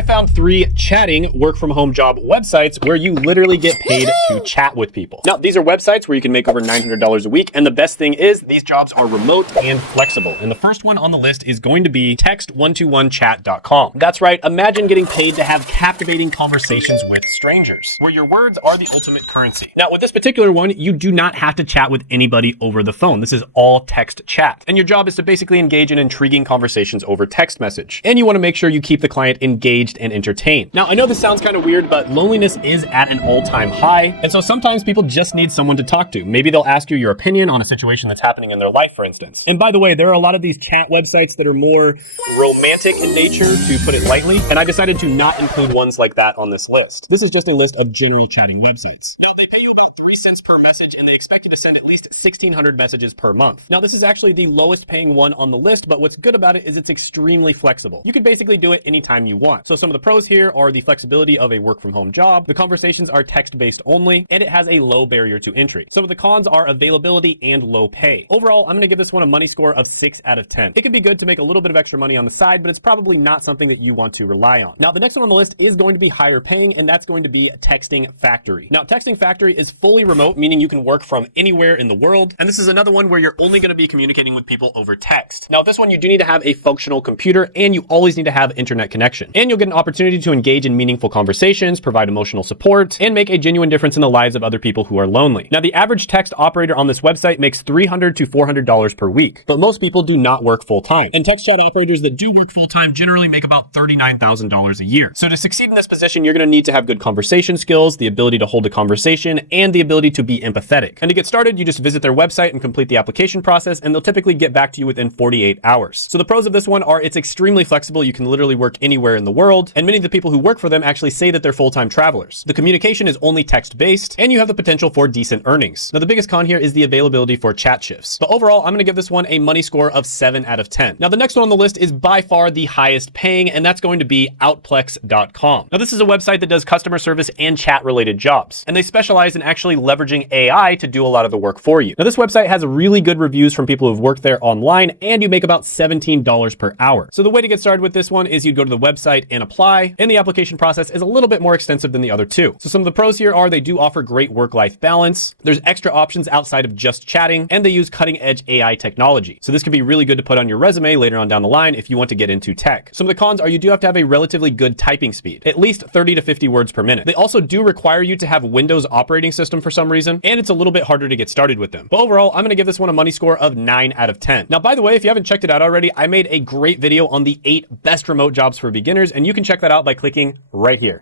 I found 3 chatting work from home job websites where you literally get paid to chat with people. Now, these are websites where you can make over $900 a week. And the best thing is these jobs are remote and flexible. And the first one on the list is going to be text121chat.com. That's right. Imagine getting paid to have captivating conversations with strangers, where your words are the ultimate currency. Now, with this particular one, you do not have to chat with anybody over the phone. This is all text chat. And your job is to basically engage in intriguing conversations over text message. And you want to make sure you keep the client engaged and entertained. Now, I know this sounds kind of weird, but loneliness is at an all-time high. And so sometimes people just need someone to talk to. Maybe they'll ask you your opinion on a situation that's happening in their life, for instance. And by the way, there are a lot of these chat websites that are more romantic in nature, to put it lightly. And I decided to not include ones like that on this list. This is just a list of general chatting websites. Now, they pay you about 3 cents per message, and they expect you to send at least 1,600 messages per month. Now, this is actually the lowest paying one on the list, but what's good about it is it's extremely flexible. You can basically do it anytime you want. So some of the pros here are the flexibility of a work from home job. The conversations are text-based only, and it has a low barrier to entry. Some of the cons are availability and low pay. Overall, I'm going to give this one a money score of 6 out of 10. It could be good to make a little bit of extra money on the side, but it's probably not something that you want to rely on. Now, the next one on the list is going to be higher paying, and that's going to be Texting Factory. Now, Texting Factory is fully remote, meaning you can work from anywhere in the world. And this is another one where you're only going to be communicating with people over text. Now, this one, you do need to have a functional computer, and you always need to have internet connection. And you'll get an opportunity to engage in meaningful conversations, provide emotional support, and make a genuine difference in the lives of other people who are lonely. Now, the average text operator on this website makes $300 to $400 per week, but most people do not work full time. And text chat operators that do work full time generally make about $39,000 a year. So to succeed in this position, you're going to need to have good conversation skills, the ability to hold a conversation, and the ability to be empathetic. And to get started, you just visit their website and complete the application process, and they'll typically get back to you within 48 hours. So the pros of this one are it's extremely flexible. You can literally work anywhere in the world, and many of the people who work for them actually say that they're full-time travelers. The communication is only text-based, and you have the potential for decent earnings. Now, the biggest con here is the availability for chat shifts. But overall, I'm going to give this one a money score of 7 out of 10. Now, the next one on the list is by far the highest paying, and that's going to be Outplex.com. Now, this is a website that does customer service and chat-related jobs, and they specialize in actually leveraging AI to do a lot of the work for you. Now, this website has really good reviews from people who've worked there online, and you make about $17 per hour. So the way to get started with this one is you go to the website and apply, and the application process is a little bit more extensive than the other two. So some of the pros here are they do offer great work-life balance. There's extra options outside of just chatting, and they use cutting-edge AI technology. So this can be really good to put on your resume later on down the line if you want to get into tech. Some of the cons are you do have to have a relatively good typing speed, at least 30 to 50 words per minute. They also do require you to have Windows operating system for some reason, and it's a little bit harder to get started with them. But overall, I'm going to give this one a money score of 9 out of 10. Now, by the way, if you haven't checked it out already, I made a great video on the 8 best remote jobs for beginners, and you can check that out by clicking right here.